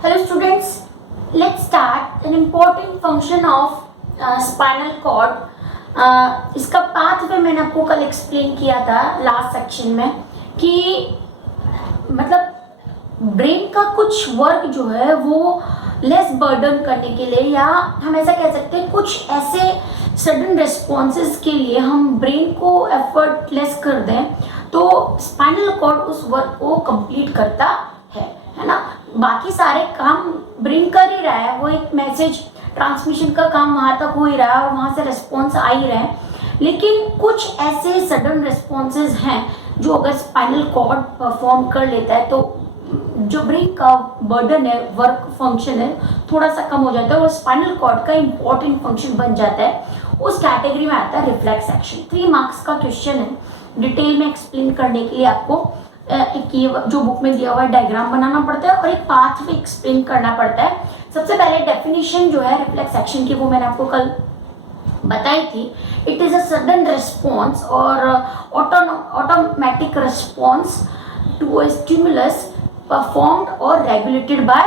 Hello students, let's start an important function of spinal cord. इसका pathway मैंने आपको कल एक्सप्लेन किया था लास्ट सेक्शन में कि मतलब ब्रेन का कुछ वर्क जो है वो लेस बर्डन करने के लिए, या हम ऐसा कह सकते हैं कुछ ऐसे सडन रिस्पॉन्सेज के लिए हम ब्रेन को एफर्ट लेस कर दें तो स्पाइनल कॉर्ड उस वर्क को कंप्लीट करता है ना। बाकी सारे काम ब्रेन कर ही रहा है, वो एक मैसेज ट्रांसमिशन का काम वहाँ तक हो ही रहा है और वहाँ से रिस्पॉन्स आ ही रहा है, लेकिन कुछ ऐसे सडन रिस्पॉन्सेज हैं जो अगर स्पाइनल कॉर्ड परफॉर्म कर लेता है तो जो ब्रेन का बर्डन है, वर्क फंक्शन है, थोड़ा सा कम हो जाता है और स्पाइनल कॉर्ड का इंपॉर्टेंट फंक्शन बन जाता है। उस कैटेगरी में आता है रिफ्लेक्स एक्शन। 3 मार्क्स का क्वेश्चन है, डिटेल में एक्सप्लेन करने के लिए आपको एक ये जो बुक में दिया हुआ है डायग्राम बनाना पड़ता है और एक पाथवे एक्सप्लेन करना पड़ता है। सबसे पहले डेफिनेशन जो है रिफ्लेक्स एक्शन की वो मैंने आपको कल बताई थी। It is a sudden response और automatic response to a stimulus performed or regulated by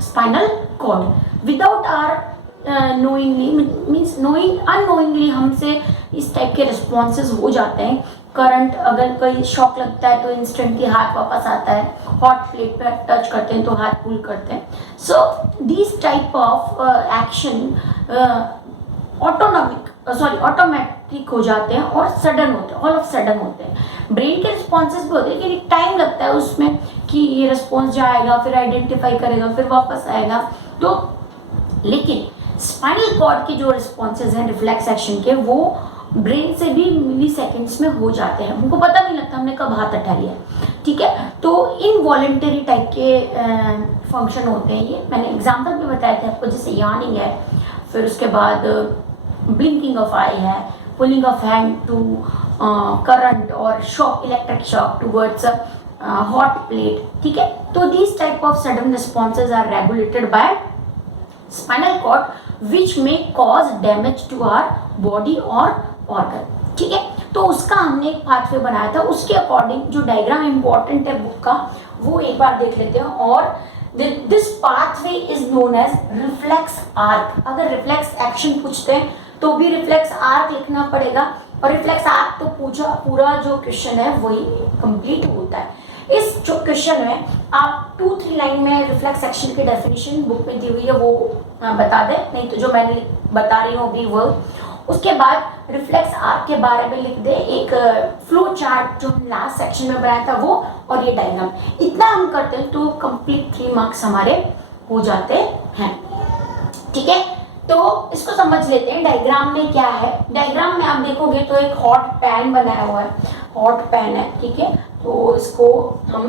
spinal cord without our knowingly, means knowing unknowingly हमसे इस टाइप के रिस्पॉन्सेज हो जाते हैं। करंट अगर कोई शॉक लगता है तो इंस्टेंटली हाथ वापस आता है, हॉट प्लेट पर टच करते हैं तो हाथ पुल करते हैं। So this type of action automatic हो जाते हैं और सडन होते हैं, ऑल ऑफ सडन होते हैं। ब्रेन के रिस्पॉन्सेज भी होते हैं लेकिन एक टाइम लगता है उसमें कि ये रिस्पॉन्स जाएगा, फिर आइडेंटिफाई करेगा, फिर वापस आएगा। तो लेकिन स्पाइनल कॉर्ड के जो रिस्पॉन्सेज हैं रिफ्लेक्स एक्शन के, वो ब्रेन से भी मिली सेकेंड्स में हो जाते हैं, उनको पता नहीं लगता हमने कब हाथ हटा लिया। ठीक है, तो इनवॉलेंटरी टाइप के फंक्शन होते हैं ये। मैंने एग्जाम्पल भी बताया था आपको, जैसे यार्निंग है, फिर उसके बाद ब्लिंकिंग ऑफ आई है, pulling of hand to current और shock, electric shock towards hot plate. ठीक है, तो this type of sudden responses are regulated by spinal cord which may cause damage to our body और organ. ठीक है, तो उसका हमने एक पाथवे बनाया था, उसके अकॉर्डिंग जो डायग्राम इंपॉर्टेंट है बुक का वो एक बार देख लेते हैं। और this pathway is known as reflex arc. अगर रिफ्लेक्स एक्शन पूछते हैं तो भी रिफ्लेक्स आर्क लिखना पड़ेगा और रिफ्लेक्स आर्क तो पूरा जो क्वेश्चन है वही कंप्लीट होता है। इस जो क्वेश्चन में आप 2-3 लाइन में रिफ्लेक्स एक्शन की डेफिनेशन बुक में दी हुई है वो बता दें, नहीं तो जो मैंने बता रही हूँ अभी वो। उसके बाद रिफ्लेक्स आर्क के बारे में लिख दे, एक फ्लो चार्ट जो हम लास्ट सेक्शन में बनाया था वो, और ये डायग्राम। इतना हम करते हैं तो कंप्लीट 3 मार्क्स हमारे हो जाते हैं। ठीक है, तो इसको समझ लेते हैं डायग्राम में क्या है। डायग्राम में आप देखोगे तो एक हॉट पैन बनाया हुआ है, हॉट पैन है। ठीक है, तो इसको हम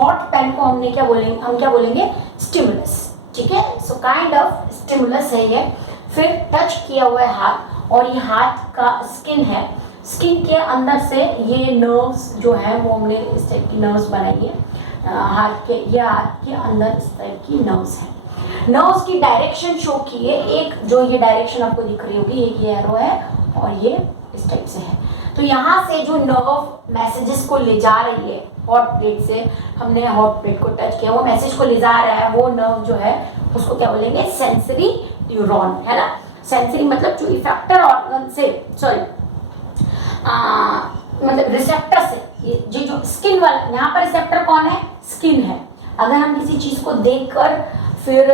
हॉट पैन को हमने क्या बोलेंगे, हम क्या बोलेंगे, स्टिमुलस। ठीक है, सो काइंड ऑफ स्टिमुलस है ये। फिर टच किया हुआ है हाथ, और ये हाथ का स्किन है, स्किन के अंदर से ये नर्व्स जो है वो हमने इस टाइप की नर्व्स बनाई है हाथ के, ये हाथ के अंदर इस टाइप की नर्व्स है। नर्व्स की डायरेक्शन शो की है, एक जो ये डायरेक्शन आपको दिख रही होगी, एक ये एरो है और ये इस टाइप से है। तो यहाँ से जो नर्व मैसेजेस को ले जा रही है, हॉट प्लेट से हमने हॉट प्लेट को टच किया, वो मैसेज को ले जा रहा है, वो नर्व जो है उसको क्या बोलेंगे, सेंसरी न्यूरॉन, है ना। सेंसरी मतलब जो इफेक्टर ऑर्गन से, सॉरी मतलब रिसेप्टर से, ये जो स्किन वाला, यहाँ पर रिसेप्टर कौन है, स्किन है। अगर हम किसी चीज को देखकर फिर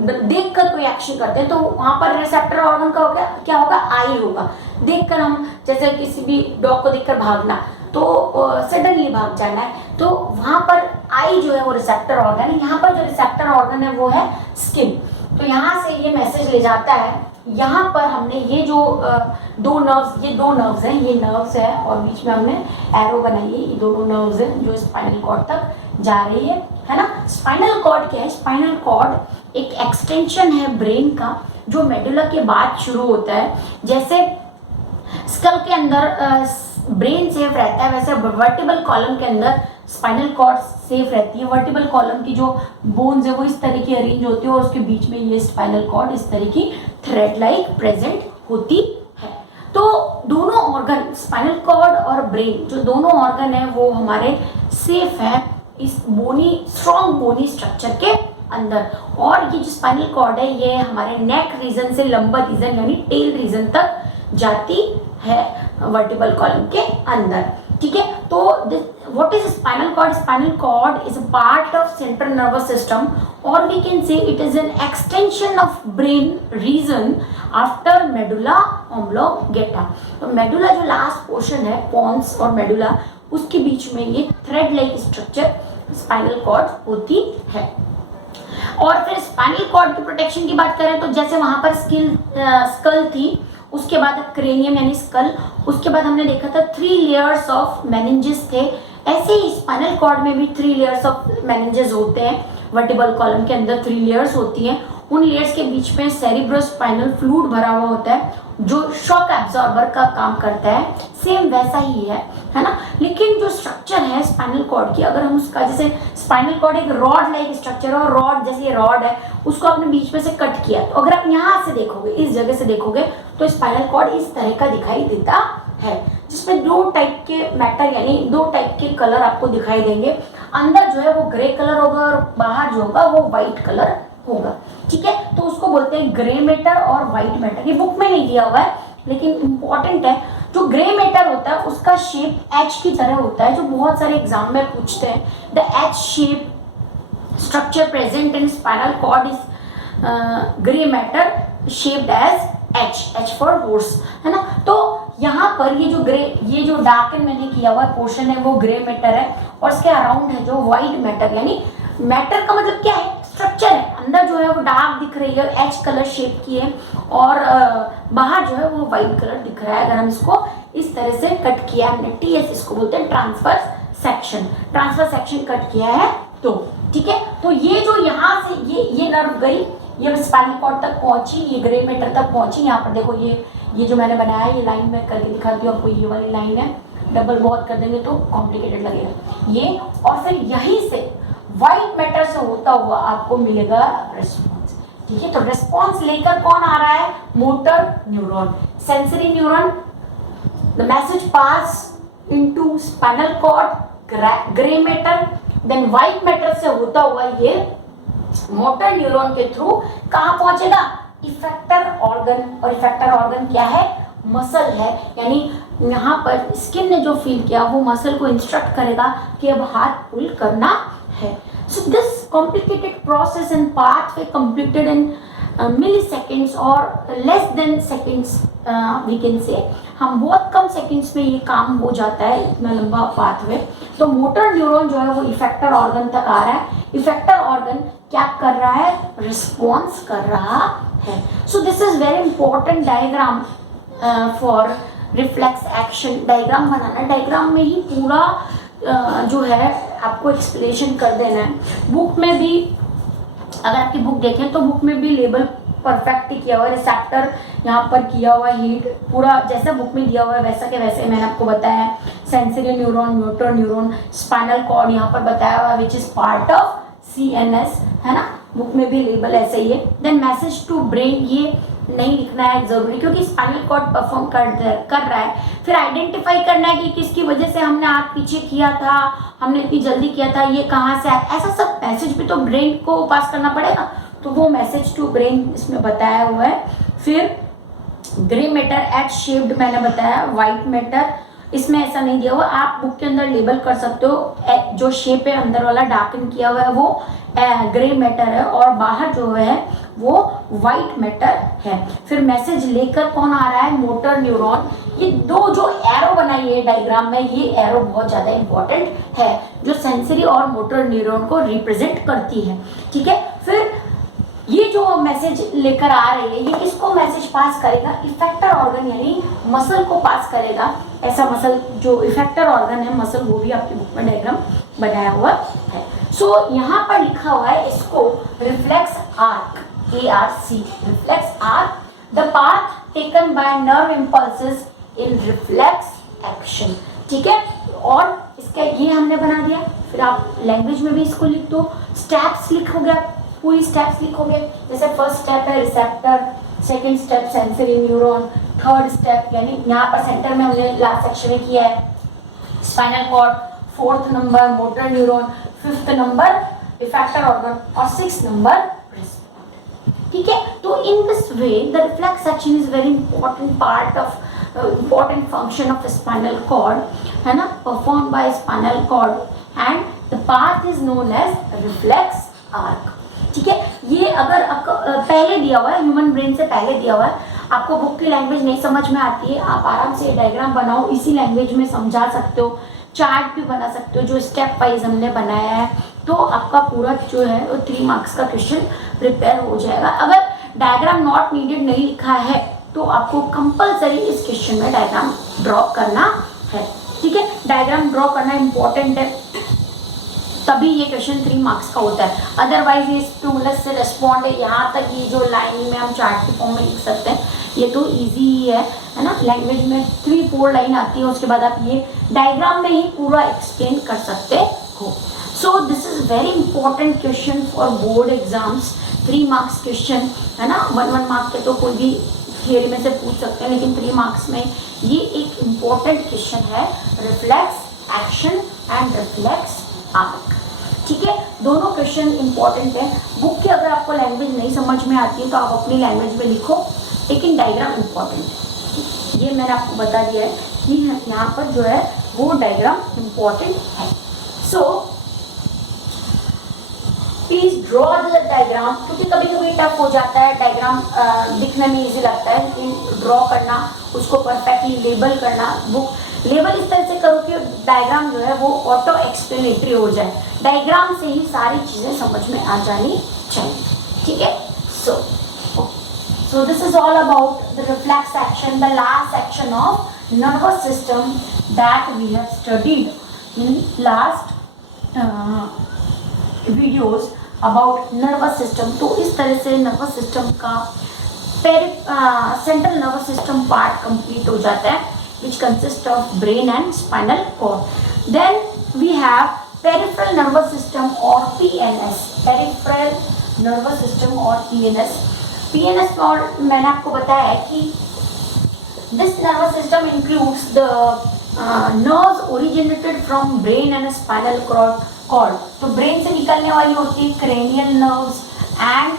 देखकर कोई एक्शन करते हैं तो वहाँ पर रिसेप्टर ऑर्गन का होगा, क्या होगा, आई होगा। देखकर हम, जैसे किसी भी डॉग को देखकर भागना, तो सडनली भाग जाना है, तो वहाँ पर आई जो है वो रिसेप्टर ऑर्गन है। यहाँ पर जो रिसेप्टर ऑर्गन है वो है स्किन। तो यहाँ से ये मैसेज ले जाता है, यहाँ पर हमने ये जो दो नर्व्स हैं, ये नर्व्स है और बीच में हमने एरो बनाई है, ये दोनों नर्व्स हैं जो स्पाइनल कॉर्ड तक जा रही है ना। स्पाइनल कॉर्ड क्या है, स्पाइनल कॉर्ड एक एक्सटेंशन है ब्रेन का जो मेडुला के बाद शुरू होता है। जैसे स्कल के अंदर ब्रेन सेफ रहता है, वैसे वर्टिबल कॉलम के अंदर स्पाइनल कॉर्ड सेफ रहती है। वर्टिबल कॉलम की जो बोन्स है वो इस तरह की अरेंज होती है और उसके बीच में ये स्पाइनल कॉर्ड इस तरह की थ्रेड लाइक प्रेजेंट होती है। तो दोनों ऑर्गन, स्पाइनल कॉर्ड और ब्रेन, जो दोनों ऑर्गन है वो हमारे सेफ है इस बोनी स्ट्रॉन्ग बोनी स्ट्रक्चर के अंदर। और ये जो स्पाइनल कॉर्ड है ये हमारे नेक रीजन से लंबर रीजन यानी टेल रीजन तक जाती है वर्टिबल कॉलम के अंदर। ठीक है, तो what is spinal cord? Spinal cord is a part of central nervous system और we can say it is an extension of brain region after medulla oblongata. तो मेडुला जो लास्ट पोर्शन है pons और मेडुला उसके बीच में ये thread like structure spinal cord होती है। और फिर स्पाइनल कॉर्ड की प्रोटेक्शन की बात करें तो जैसे वहां पर स्कल थी, उसके बाद क्रेनियम यानी स्कल, उसके बाद हमने देखा था 3 लेयर्स ऑफ मेनिंजेस थे। ऐसे ही स्पाइनल कॉर्ड में भी 3 लेयर्स ऑफ मेनिंजेस होते हैं। वर्टिबल कॉलम के अंदर 3 लेयर्स होती हैं। उन लेयर्स के बीच में सेरिब्रोस्पाइनल फ्लूइड भरा हुआ होता है जो शॉक एब्जॉर्बर का काम करता है। सेम वैसा ही है ना। लेकिन जो स्ट्रक्चर है स्पाइनल कॉर्ड की, अगर हम उसका जैसे स्पाइनल कॉर्ड एक रॉड लाइक स्ट्रक्चर है और रॉड जैसे ये रॉड है उसको आपने बीच में से कट किया, तो अगर आप यहाँ से देखोगे इस जगह से देखोगे तो स्पाइनल कॉर्ड इस तरह का दिखाई देता है, जिसमें 2 टाइप के मैटर यानी 2 टाइप के कलर आपको दिखाई देंगे। अंदर जो है वो ग्रे कलर होगा और बाहर जो होगा वो व्हाइट कलर होगा। ठीक है, तो उसको बोलते हैं ग्रे मैटर और व्हाइट मैटर। ये बुक में नहीं दिया हुआ है लेकिन इंपॉर्टेंट है। जो ग्रे मैटर होता है उसका शेप एच की तरह होता है, जो बहुत सारे एग्जाम में पूछते हैं। The H shape structure present in spinal cord is grey matter shaped as H for horse, है ना। तो यहाँ पर ये जो डार्कन मैंने किया हुआ पोर्शन है वो ग्रे मैटर है और इसके अराउंड है जो व्हाइट मैटर, यानी मैटर का मतलब क्या है? स्ट्रक्चर है। अंदर जो है वो डार्क दिख रही है, एच कलर शेप की है और बाहर जो है वो व्हाइट कलर दिख रहा है। अगर हम इसको इस तरह से कट किया हमने, टीएस इसको बोलते हैं ट्रांसवर्स सेक्शन कट किया है तो ठीक है। तो ये जो यहाँ से ये नर्व गई, ये स्पाइनल कॉर्ड तक पहुंची, ये ग्रे मैटर तक पहुंची। यहाँ पर देखो ये जो मैंने बनाया है ये लाइन में करके दिखाती हूँ आपको। ये वाली लाइन है, डबल बहुत कर देंगे तो कॉम्प्लिकेटेड लगेगा ये। और फिर यहीं से व्हाइट मैटर से होता हुआ आपको मिलेगा रिस्पॉन्स। ठीक है, तो रिस्पॉन्स लेकर कौन आ रहा है? Motor neuron, sensory neuron. The message pass into spinal cord, grey matter, then white matter से होता हुआ ये मोटर न्यूरॉन के थ्रू कहाँ पहुंचेगा? Effector organ. और इफेक्टर ऑर्गन क्या है? मसल है। यानी यहाँ पर स्किन ने जो फील किया वो मसल को इंस्ट्रक्ट करेगा कि अब हाथ पुल करना है। So this complicated process and pathway completed in milliseconds or less than seconds we can say। हम बहुत कम सेकंड्स में ये काम हो जाता है, इतना लंबा पाथवे। तो मोटर न्यूरॉन जो है वो इफेक्टर ऑर्गन तक आ रहा है। इफेक्टर ऑर्गन क्या कर रहा है? रिस्पॉन्स कर रहा है। So this is very important diagram for reflex action. Diagram banana, diagram में ही पूरा जो है आपको एक्सप्लेनेशन कर देना है। बुक में भी अगर आपकी बुक देखें तो बुक में भी लेबल परफेक्ट किया हुआ है। रिसेप्टर यहाँ पर किया हुआ हीट पूरा जैसा बुक में दिया हुआ है वैसा के वैसे मैंने आपको बताया है। Sensory neuron, motor neuron, spinal cord यहाँ पर बताया हुआ है which is part of CNS, है ना। बुक में भी लेबल ऐसे ही है। देन मैसेज टू ब्रेन, ये नहीं लिखना है जरूरी क्योंकि स्पाइनल कॉर्ड परफॉर्म कर रहा है। फिर आइडेंटिफाई करना है कि किसकी वजह से हमने हाथ पीछे किया था, हमने इतनी जल्दी किया था, ये कहाँ से आया, ऐसा सब मैसेज भी तो ब्रेन को पास करना पड़ेगा। तो वो मैसेज टू ब्रेन इसमें बताया हुआ है। फिर ग्रे मैटर एच शेप्ड मैंने बताया, व्हाइट मैटर इसमें ऐसा नहीं दिया हुआ, आप बुक के अंदर लेबल कर सकते हो। जो शेप है अंदर वाला डार्कन किया हुआ है वो ग्रे मैटर है और बाहर जो है वो व्हाइट मैटर है। फिर मैसेज लेकर कौन आ रहा है? Motor neuron. ये 2 जो एरो बनाई है डायग्राम में, ये एरो बहुत ज़्यादा इंपॉर्टेंट है जो सेंसरी और मोटर न्यूरॉन को रिप्रेजेंट करती है। ठीक है, फिर ये जो मैसेज लेकर आ रही है ये किसको मैसेज पास करेगा? इफेक्टर ऑर्गन यानी मसल को पास करेगा। ऐसा मसल जो इफेक्टर ऑर्गन है मसल, वो भी आपकी बुक में डायग्राम बनाया हुआ है। सो यहाँ पर लिखा हुआ है इसको reflex arc, ARC, reflex arc, the path taken by nerve impulses in reflex action. ठीक है, और इसका ये हमने बना दिया। फिर आप लैंग्वेज में भी इसको लिख दो, स्टेप्स लिखोगे, पूरी स्टेप्स लिखोगे। जैसे फर्स्ट स्टेप है receptor, second step sensory neuron, third step यानी यहाँ पर सेंटर में हमने लास्ट सेक्शन में किया है spinal cord, fourth number motor neuron, 5th number effector organ और 6th नंबर रिस्पॉन्ड। ठीक है, तो in this way the reflex action is very important part of important function of spinal cord, है ना, performed by spinal cord and the path is known as reflex arc। ठीक है, ये अगर पहले दिया हुआ है, ह्यूमन ब्रेन से पहले दिया हुआ है, आपको बुक की लैंग्वेज नहीं समझ में आती है, आप आराम से डायग्राम बनाओ, इसी लैंग्वेज में समझा सकते हो, चार्ट भी बना सकते हो जो स्टेप वाइज हमने बनाया है, तो आपका पूरा जो है वो 3 मार्क्स का क्वेश्चन प्रिपेयर हो जाएगा। अगर डायग्राम नॉट नीडेड नहीं लिखा है तो आपको कंपलसरी इस क्वेश्चन में डायग्राम ड्रॉ करना है। ठीक है, डायग्राम ड्रॉ करना इंपॉर्टेंट है, तभी ये क्वेश्चन 3 मार्क्स का होता है। अदरवाइज ये स्टिमुलस से रिस्पॉन्ड है, यहाँ तक ये जो लाइन में हम चार्ट के फॉर्म में लिख सकते हैं, ये तो इजी ही है ना। लैंग्वेज में 3-4 लाइन आती है, उसके बाद आप ये डायग्राम में ही पूरा एक्सप्लेन कर सकते हो। So this is very important question for board exams, 3 marks question है ना। 1 मार्क के तो कोई भी थियरी में से पूछ सकते हैं, लेकिन 3 मार्क्स में ये एक इम्पॉर्टेंट क्वेश्चन है, reflex action and reflex arc. ठीक है, दोनों क्वेश्चन इंपॉर्टेंट है। बुक की अगर आपको लैंग्वेज नहीं समझ में आती है तो आप अपनी लैंग्वेज में लिखो, लेकिन डायग्राम इंपॉर्टेंट है। ये मैंने आपको बता दिया है कि यहाँ पर जो है वो डायग्राम इंपॉर्टेंट है। So please draw the diagram, क्योंकि कभी कभी टफ हो जाता है डायग्राम, दिखने में इजी लगता है, लेकिन ड्रॉ करना, उसको परफेक्टली लेबल करना, बुक लेबल इस तरह से करो कि डायग्राम जो है वो ऑटो एक्सप्लेनेटरी हो जाए, डायग्राम से ही सारी चीज़ें समझ में आ जानी चाहिए। ठीक है, so this is all about the reflex action, the last section of nervous system that we have studied in last videos about nervous system। तो इस तरह से nervous system का central nervous system part complete हो जाता है, which consists of brain and spinal cord। Then we have peripheral nervous system or PNS, peripheral nervous system or PNS। PNS और मैंने आपको बताया है कि this nervous system includes the nerves originated from brain and spinal cord। तो brain से निकलने वाली होती है cranial nerves and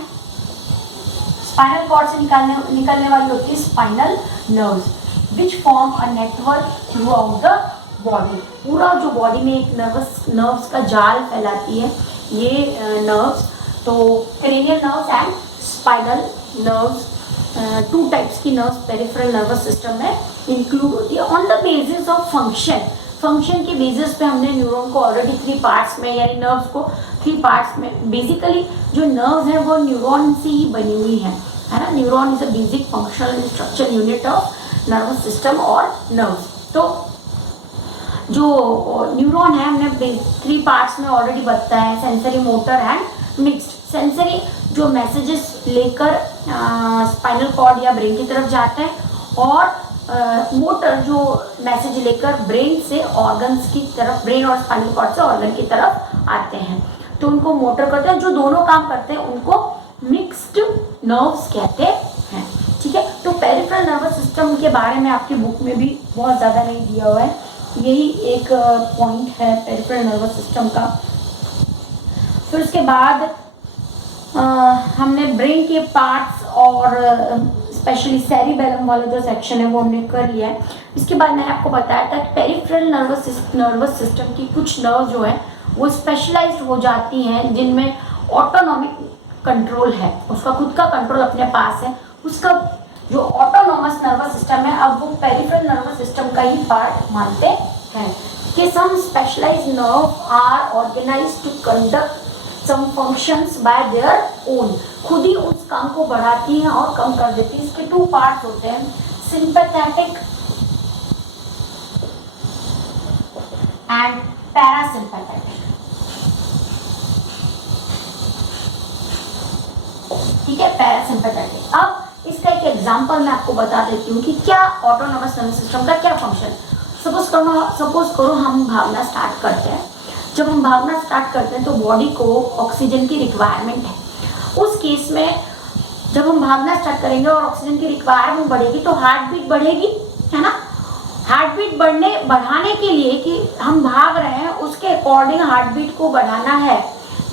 spinal cord से निकलने वाली होती है spinal nerves, which form a network throughout the body. पूरा जो बॉडी में एक नर्व्स का जाल फैलाती है ये नर्व्स, तो cranial nerves and spinal nerves, 2 types की नर्व्स पेरिफेरल नर्वस सिस्टम में इंक्लूड होती है। On the basis of function के बेसिस पे हमने न्यूरॉन को ऑलरेडी 3 पार्ट्स में, यानी नर्व्स को 3 पार्ट्स में, बेसिकली जो नर्व्स हैं वो न्यूरॉन से ही बनी हुई है ना। Neuron is a basic functional structure unit of nervous system और नर्व्स। तो जो न्यूरॉन है हमने 3 पार्ट्स में ऑलरेडी बताया है, sensory, motor and mixed. Sensory जो मैसेजेस लेकर स्पाइनल कॉर्ड या ब्रेन की तरफ जाते हैं, और मोटर जो मैसेज लेकर ब्रेन से ऑर्गन्स की तरफ, ब्रेन और स्पाइनल कॉर्ड से ऑर्गन की तरफ आते हैं, तो उनको मोटर करते हैं। जो दोनों काम करते हैं उनको मिक्स्ड नर्व्स कहते हैं। ठीक है, तो पेरिफेरल नर्वस सिस्टम के बारे में आपकी बुक में भी बहुत ज़्यादा नहीं दिया हुआ है, यही एक पॉइंट है पेरिफेरल नर्वस सिस्टम का। फिर उसके बाद हमने ब्रेन के पार्ट्स और स्पेशली सेरिबेलम वाला जो सेक्शन है वो हमने कर लिया है। इसके बाद मैंने आपको बताया था कि पेरिफेरल नर्वस सिस्टम की कुछ नर्व जो है वो स्पेशलाइज्ड हो जाती हैं, जिनमें ऑटोनॉमिक कंट्रोल है, उसका खुद का कंट्रोल अपने पास है। उसका जो ऑटोनॉमस नर्वस सिस्टम है, अब वो पेरिफेरल नर्वस सिस्टम का ही पार्ट मानते हैं कि some specialised nerve are organised to conduct some functions by their own, खुद ही उस काम को बढ़ाती हैं और कम कर देती है। इसके 2 पार्ट्स होते हैं, सिंपैथेटिक एंड पैरासिम्पैथेटिक। ठीक है, पैरासिम्पैथेटिक। अब इसका एक एग्जांपल मैं आपको बता देती हूँ कि क्या ऑटोनॉमस नर्वस सिस्टम का क्या फंक्शन। सपोज करो हम भागना स्टार्ट करते हैं। जब हम भागना स्टार्ट करते हैं तो बॉडी को ऑक्सीजन की रिक्वायरमेंट है। उस केस में जब हम भागना स्टार्ट करेंगे और ऑक्सीजन की रिक्वायरमेंट बढ़ेगी तो हार्ट बीट बढ़ेगी, है ना। हार्ट बीट बढ़ाने के लिए कि हम भाग रहे हैं उसके अकॉर्डिंग हार्ट बीट को बढ़ाना है,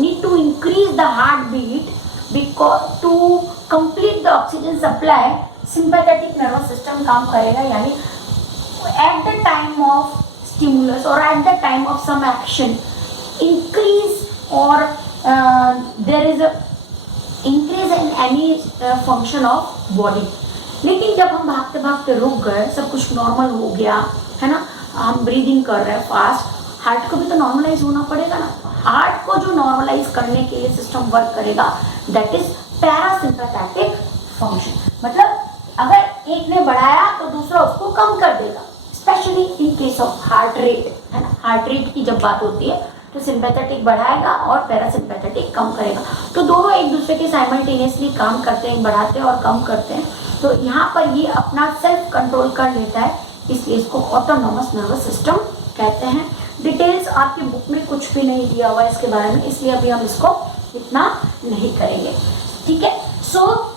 need to increase the heart beat because to complete the oxygen supply sympathetic nervous system काम करेगा, यानी at the time of stimulus और at the time of some action increase और there is a increase in any function of body. लेकिन जब हम भागते भागते रुक गए, सब कुछ नॉर्मल हो गया है ना, हम ब्रीदिंग कर रहे हैं फास्ट, हार्ट को भी तो नॉर्मलाइज होना पड़ेगा ना। हार्ट को जो नॉर्मलाइज करने के लिए सिस्टम वर्क करेगा दैट इज पैरासिम्पैथेटिक फंक्शन। मतलब अगर एक ने बढ़ाया तो दूसरा उसको कम कर देगा, specially in case of heart rate, है ना। हार्ट रेट की जब बात होती है तो सिंपैथेटिक बढ़ाएगा और पैरासिम्पैथेटिक कम करेगा, तो दोनों एक दूसरे के साइमल्टेनियसली काम करते हैं, बढ़ाते हैं और कम करते हैं। तो यहाँ पर ये अपना सेल्फ कंट्रोल कर लेता है, इसलिए इसको ऑटोनोमस नर्वस सिस्टम कहते हैं। डिटेल्स आपकी बुक में कुछ भी नहीं दिया हुआ है इसके बारे में, इसलिए अभी हम इसको इतना नहीं करेंगे, ठीक है। So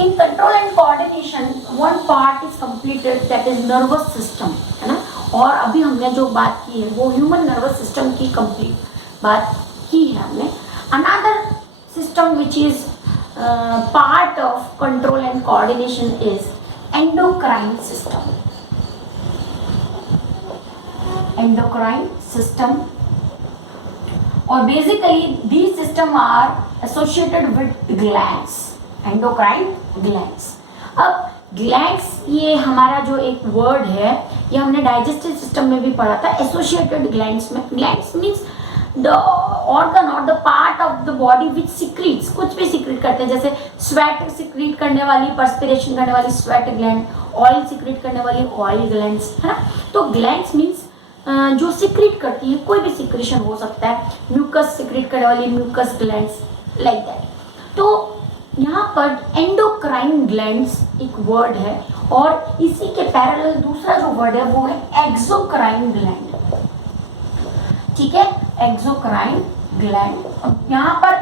in control and coordination one part is completed that is nervous system, है ना। और अभी हमने जो बात की है वो ह्यूमन नर्वस सिस्टम की कंप्लीट बात की है हमने। Another system which is part of control and coordination is endocrine system. Endocrine system, or basically these system are associated with glands, endocrine glands. अब glands ये हमारा जो एक वर्ड है ये हमने डाइजेस्टिव सिस्टम में भी पढ़ा था। एसोसिएटेड ग्लैंड्स में, ग्लैंड्स मीन्स द ऑर्गन और the part of the body which secretes, कुछ भी सिक्रीट करते हैं, जैसे स्वेट सिक्रीट करने वाली, पर्सपिरेशन करने वाली स्वेट ग्लैंड, ऑयल सिक्रीट करने वाली ऑयल ग्लैंड्स, है ना। तो ग्लैंड्स मीन्स जो सिक्रीट करती है, कोई भी सिक्रीशन हो सकता है, म्यूकस सिक्रीट करने वाली म्यूकस ग्लैंड्स, लाइक दैट। तो यहाँ पर एंडोक्राइन ग्लैंड्स एक वर्ड है और इसी के पैरेलल दूसरा जो वर्ड है वो है एक्सोक्राइन ग्लैंड, ठीक है, एक्सोक्राइन ग्लैंड। यहाँ पर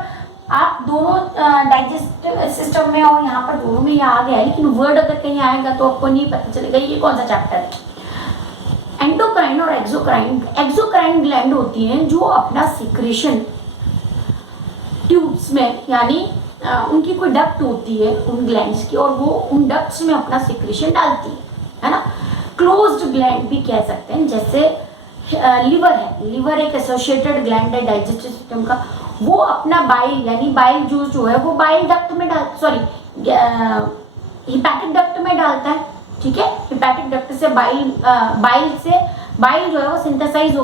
आप दोनों डाइजेस्टिव सिस्टम में और यहाँ पर दोनों में ये आ गया है, लेकिन वर्ड अगर कहीं आएगा तो आपको नहीं पता चलेगा ये कौन सा चैप्टर है। एंडोक्राइन और एक्सोक्राइन, एक्सोक्राइन ग्लैंड होती हैं जो अपना सिक्रेशन ट्यूब्स में, यानी उनकी कोई डक्ट होती है उन ग्लैंड्स की, और वो उन डक्ट्स में अपना सिक्रेशन डालती है ना। क्लोज्ड ग्लैंड भी कह सकते हैं, जैसे लिवर है, लिवर एक एसोसिएटेड ग्लैंड है डाइजेस्टिव सिस्टम का, वो अपना बाइल यानी बाइल जूस जो है वो बाइल डक्ट में हिपैटिक डक्ट में डालता है, ठीक है। हिपैटिक डक्ट से बाइल जो है वो सिंथेसाइज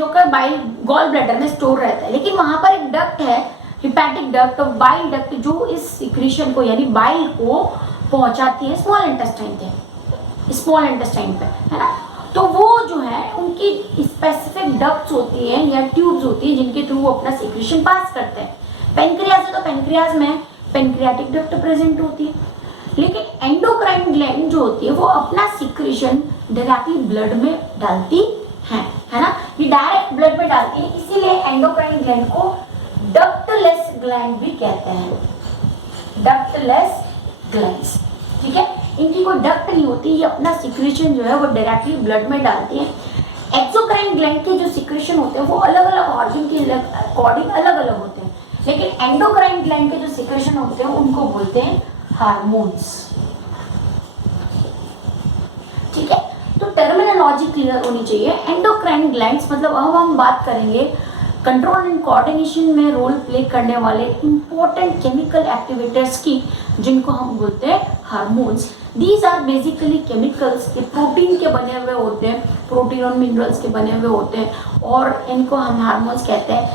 होकर बाइल गॉल ब्लैडर में स्टोर रहता है, लेकिन वहां पर एक डक्ट है, हिपैटिक डक्ट और बाइल डक्ट, जो इस सिक्रीशन को यानी बाइल को पहुंचाती है स्मॉल इंटेस्टाइन पे, है ना। तो वो जो है उनकी स्पेसिफिक डक्ट्स होती हैं या ट्यूब्स होती हैं जिनके थ्रू वो अपना सिक्रीशन पास करते हैं। पेनक्रियाज है तो पेनक्रियाज में पेनक्रियाटिक डक्ट प्रेजेंट होती है, लेकिन एंडोक्राइन ग्लैंड जो होती है वो अपना सिक्रीशन डायरेक्टली ब्लड में डालती है ना, ये डायरेक्ट ब्लड में डालती है, इसीलिए एंडोक्राइन ग्लैंड को डक्टलेस ग्लैंड भी कहते हैं, डक्टलेस ग्लैंड्स, ठीक है। इनकी कोई डक्ट नहीं होती, ये अपना सिक्रेशन जो है वो डायरेक्टली ब्लड में डालती है। एक्सोक्राइन ग्लैंड के जो सिक्रेशन होते हैं वो अलग अलग ऑर्गन के अकॉर्डिंग अलग अलग होते हैं, लेकिन एंडोक्राइन ग्लैंड के जो सिक्रेशन होते हैं उनको बोलते हैं हार्मोन्स, ठीक है। तो टर्मिनोलॉजी क्लियर होनी चाहिए। एंडोक्राइन ग्लैंड्स मतलब अब हम बात करेंगे कंट्रोल एंड कोऑर्डिनेशन में रोल प्ले करने वाले इंपॉर्टेंट केमिकल एक्टिवेटर्स की, जिनको हम बोलते हैं hormones. These are basically chemicals के प्रोटीन के बने हुए होते हैं, प्रोटीन और मिनरल्स के बने हुए होते हैं, और इनको हम हार्मोन्स कहते हैं।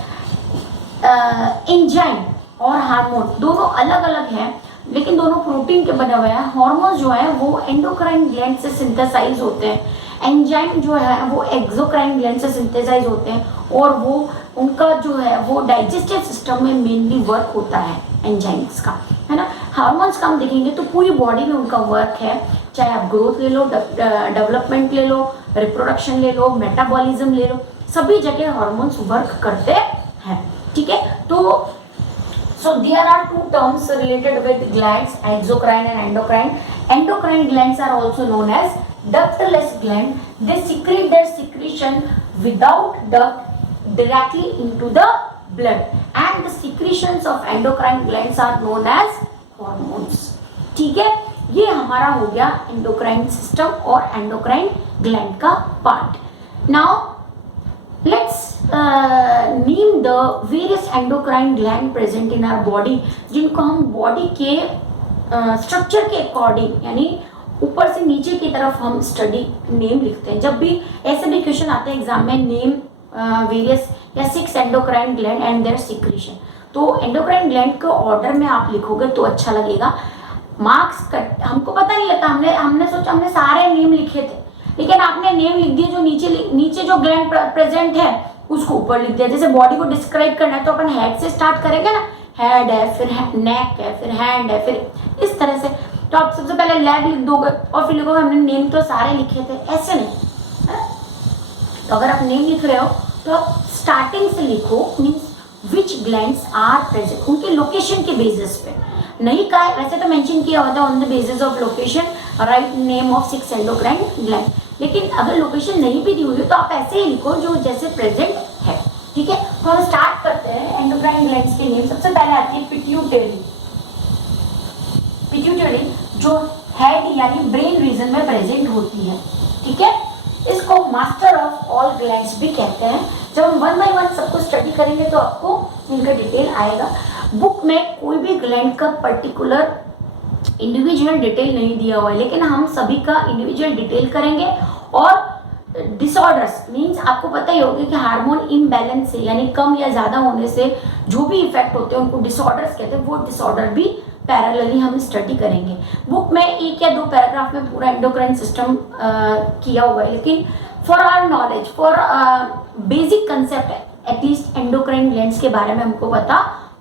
एंजाइम और हार्मोन दोनों अलग अलग हैं, लेकिन दोनों प्रोटीन के बने हुए हैं। हार्मोन्स जो है वो एंडोक्राइन ग्लैंड से सिंथेसाइज होते हैं, एंजाइम जो है वो एक्सोक्राइन ग्लैंड से सिंथेसाइज होते हैं, और वो उनका जो है वो डाइजेस्टिव सिस्टम में मेनली वर्क होता है एंजाइम्स का, है ना। हार्मोन्स का हम देखेंगे तो पूरी बॉडी में उनका वर्क है, चाहे आप ग्रोथ ले लो, डेवलपमेंट ले लो, रिप्रोडक्शन ले लो, मेटाबॉलिज्म ले लो, सभी जगह हार्मोन्स वर्क करते हैं, ठीक है। तो so there are two terms related with glands, exocrine and endocrine. Endocrine glands are also known as ductless gland. They secrete their secretion without duct directly into the blood, and the secretions of endocrine glands are known as hormones. ठीक है, ये हमारा हो गया endocrine system और endocrine gland का part. Now let's name the various endocrine gland present in our body, जिनको हम बॉडी के स्ट्रक्चर के अकॉर्डिंग यानी ऊपर से नीचे की तरफ हम स्टडी नेम लिखते हैं. जब भी ऐसे भी क्वेश्चन आते हैं एग्जाम में, नेम वेरियस या 6 endocrine gland and their secretion, तो एंडोक्राइन ग्लैंड के ऑर्डर में आप लिखोगे तो अच्छा लगेगा. मार्क्स कट हमको पता नहीं लगता, हमने सोचा हमने सारे नेम लिखे थे, लेकिन आपने नेम लिख दिए जो नीचे जो ग्लैंड प्रेजेंट है उसको ऊपर लिख दिया. जैसे बॉडी को डिस्क्राइब करना है तो अपन हेड से स्टार्ट करेंगे ना, हेड है, फिर नेक है, फिर हैंड है, फिर इस तरह से. तो आप सबसे पहले लेग लिख दोगे और फिर लिखोगे हमने नेम तो सारे लिखे थे, ऐसे नहीं है? तो अगर आप नेम लिख रहे हो तो आप स्टार्टिंग से लिखो, means which glands are present, उनके लोकेशन के बेसिस पे. नहीं कहा वैसे तो मेंशन किया होता on the basis of location right name of 6 endocrine gland, लेकिन अगर लोकेशन नहीं भी दी हुई है तो आप ऐसे ही लिखो जो जैसे प्रेजेंट है. ठीक है, तो हम स्टार्ट करते हैं एंडोक्राइन ग्लैंड्स के नेम. सबसे पहले आती है पिट्यूटरी. पिट्यूटरी जो हेड यानी ब्रेन रीजन में प्रेजेंट होती है. ठीक है, इसको मास्टर ऑफ ऑल ग्लैंड्स भी कहते हैं. जब हम 1 बाय 1 सबको स्टडी करेंगे तो आपको इनका डिटेल आएगा. बुक में कोई भी ग्लैंड का पर्टिकुलर इंडिविजुअल डिटेल नहीं दिया हुआ है, लेकिन हम सभी का इंडिविजुअल डिटेल करेंगे. और डिसऑर्डर्स मींस आपको पता ही होगा कि हार्मोन इम्बैलेंस से यानी कम या ज़्यादा होने से जो भी इफेक्ट होते हैं उनको डिसऑर्डर्स कहते हैं. वो डिसऑर्डर भी पैरेलली हम स्टडी करेंगे. बुक में 1 या 2 पैराग्राफ में पूरा एंडोक्राइन सिस्टम किया हुआ है, लेकिन for our knowledge, for basic concept at least endocrine glands के बारे में हमको पता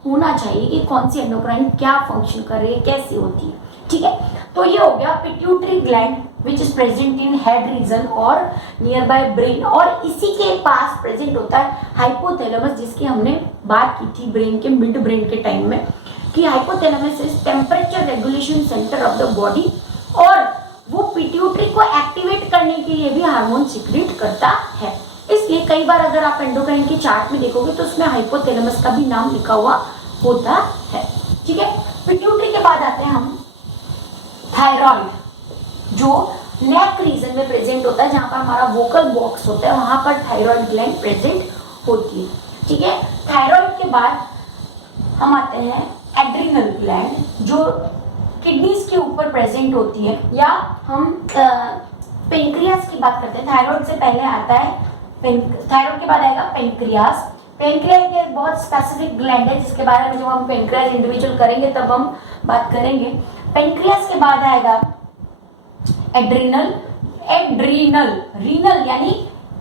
होना चाहिए कि कौन सी एंडोक्राइन क्या फंक्शन कर रही है, कैसे होती है. ठीक है, तो ये हो गया pituitary gland which is present in head region और नियर बाय ब्रेन. और इसी के पास प्रेजेंट होता है हाइपोथैलेमस, जिसकी हमने बात की थी ब्रेन के मिड ब्रेन के टाइम में, कि hypothalamus is temperature regulation centre of the body, और वो पिट्यूटरी को एक्टिवेट करने के लिए भी हार्मोन सीक्रेट करता है. इसलिए कई बार अगर आप एंडोक्राइन की चार्ट में देखोगे तो उसमें हाइपोथैलेमस का भी नाम लिखा हुआ होता है. ठीक है, पिट्यूटरी के बाद आते हैं हम थायराइड, जो नेक रीजन में प्रेजेंट होता है, जहां पर हमारा वोकल बॉक्स होता है, वहां पर थायराइड ग्लैंड प्रेजेंट होती है. ठीक है, थायराइड के बाद हम आते हैं एड्रिनल ग्लैंड, जो किडनीज के ऊपर प्रेजेंट होती है, या हम पेनक्रियास की बात करते हैं. थायराइड से पहले आता है थायराइड के बाद आएगा पेनक्रियास. पेनक्रियास एक बहुत स्पेसिफिक ग्लैंड है जिसके बारे में जब हम पेनक्रियास इंडिविजुअल करेंगे तब हम बात करेंगे. पेनक्रियास के बाद आएगा एड्रिनल. रीनल यानी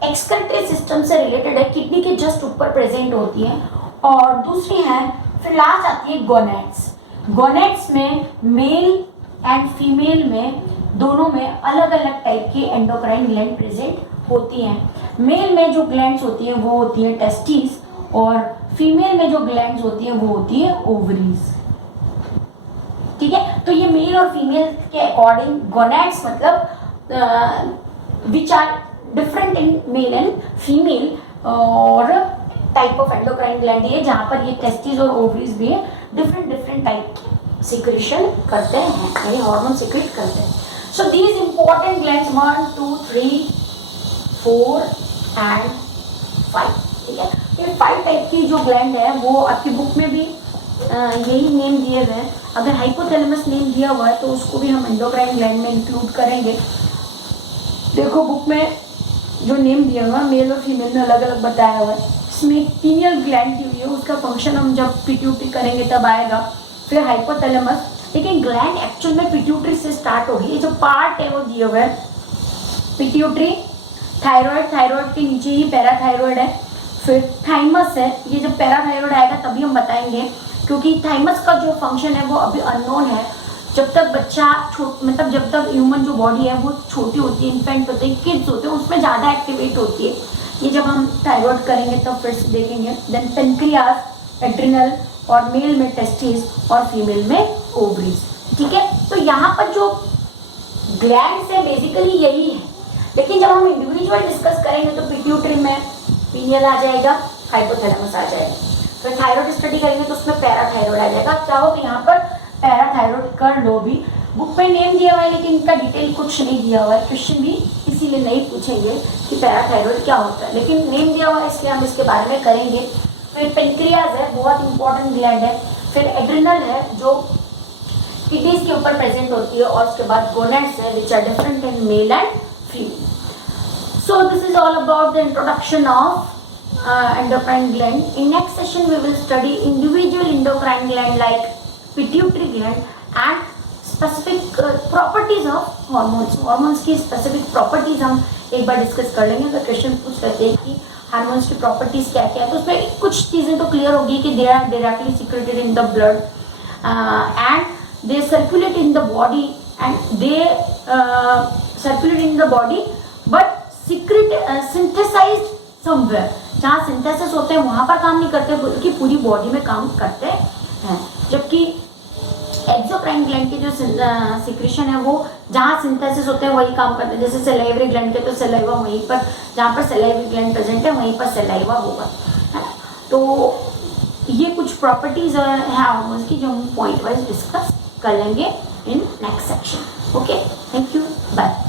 एक्सक्रीटरी सिस्टम से रिलेटेड है, किडनी के जस्ट ऊपर प्रेजेंट होती है. और दूसरी है, फिर लास्ट आती है गोनेट्स. गोनेट्स में मेल एंड फीमेल में दोनों में अलग अलग टाइप की एंडोक्राइन ग्लैंड प्रेजेंट होती हैं. मेल में जो ग्लैंड्स होती हैं वो होती है टेस्टिस, और फीमेल में जो ग्लैंड्स होती हैं वो होती है ओवरीज. ठीक है, तो ये मेल और फीमेल के अकॉर्डिंग गोनेट्स मतलब which are different in male and female, और टाइप ऑफ एंडोक्राइन ग्लैंड है जहाँ पर ये टेस्टिस और ओवरीज भी है, डिफरेंट टाइप की सिक्रीशन करते हैं, यानी हार्मोन सिक्रेट करते हैं. So these important glands 1, 2, 3, 4 and 5. ठीक है, ये 5 टाइप की जो ग्लैंड है वो आपकी बुक में भी यही नेम दिए हुए हैं. अगर हाइपोथैलेमस नेम दिया हुआ है तो उसको भी हम एंडोक्राइन ग्लैंड में इंक्लूड करेंगे. देखो बुक में जो नेम दिया हुआ है मेल और फीमेल में अलग अलग बताया हुआ है. इसमें पीनियल ग्लैंड दी हुई है, उसका फंक्शन हम जब पिट्यूटरी करेंगे तब आएगा. फिर हाइपोथैलेमस, लेकिन ग्लैंड एक्चुअल में पिट्यूटरी से स्टार्ट होगी. ये जो पार्ट है वो दिया हुआ है पिट्यूटरी, थायराइड के नीचे ही पैराथायराइड है, फिर थाइमस है. ये जब पैराथायराइड आएगा तभी हम बताएंगे, क्योंकि थाइमस का जो फंक्शन है वो अभी अननोन है. जब तक बच्चा मतलब जब तक ह्यूमन जो बॉडी है वो छोटी होती है, इन्फेंट होते हैं, किड्स होते हैं, उसमें ज़्यादा एक्टिवेट होती है. ये जब हम थायराइड करेंगे तब फिर से देखेंगे. देन पेनक्रियास, एड्रिनल, और मेल में टेस्टिस और फीमेल में ओवरीज. ठीक है, तो यहाँ पर जो ग्लैंड से बेसिकली यही है, लेकिन जब हम इंडिविजुअल डिस्कस करेंगे तो पिट्यूटरी में पीनियल आ जाएगा, हाइपोथैलेमस आ जाएगा। फिर थायराइड स्टडी करेंगे तो उसमें पैराथायरॉयड आ जाएगा। आप चाहो तो यहाँ पर पैराथायरॉयड कर लो भी, बुक में नेम दिया हुआ है लेकिन इनका डिटेल कुछ नहीं दिया हुआ है, क्वेश्चन भी इसीलिए नहीं पूछेंगे कि पैराथायरॉयड क्या होता है, लेकिन नेम दिया हुआ है इसलिए हम इसके बारे में करेंगे। फिर पेनक्रियाज है, बहुत इंपॉर्टेंट ग्लैंड है। फिर एड्रिनल है जो किडनीज के ऊपर प्रेजेंट होती है, और उसके बाद गोनेड्स है which are different in male and female. So this is all about the introduction of endocrine gland. In next session we will study individual endocrine gland like pituitary gland and specific properties of hormones. Hormones की specific properties हम एक बार discuss कर लेंगे। अगर question पूछ रहे थे कि हार्मोन्स की प्रॉपर्टीज क्या क्या है, तो उसमें कुछ चीज़ें तो क्लियर होगी कि they are directly secreted in the blood and they circulate in the body and they circulate in the body but secret synthesized somewhere। जहाँ सिंथेसिस होते हैं वहाँ पर काम नहीं करते बल्कि पूरी बॉडी में काम करते हैं। जबकि एक्सोक्राइन ग्लैंड के जो सिक्रेशन है वो जहाँ सिंथेसिस होते हैं वही काम करते हैं। जैसे सेलाइवरी ग्लैंड के तो सेलाइवा वहीं पर, जहाँ पर सेलाइवरी ग्लैंड प्रेजेंट है वहीं पर सेलाइवा होगा, है ना। तो ये कुछ प्रॉपर्टीज है हार्मोन्स की जो हम पॉइंट वाइज डिस्कस कर लेंगे in next section. Okay, thank you, bye.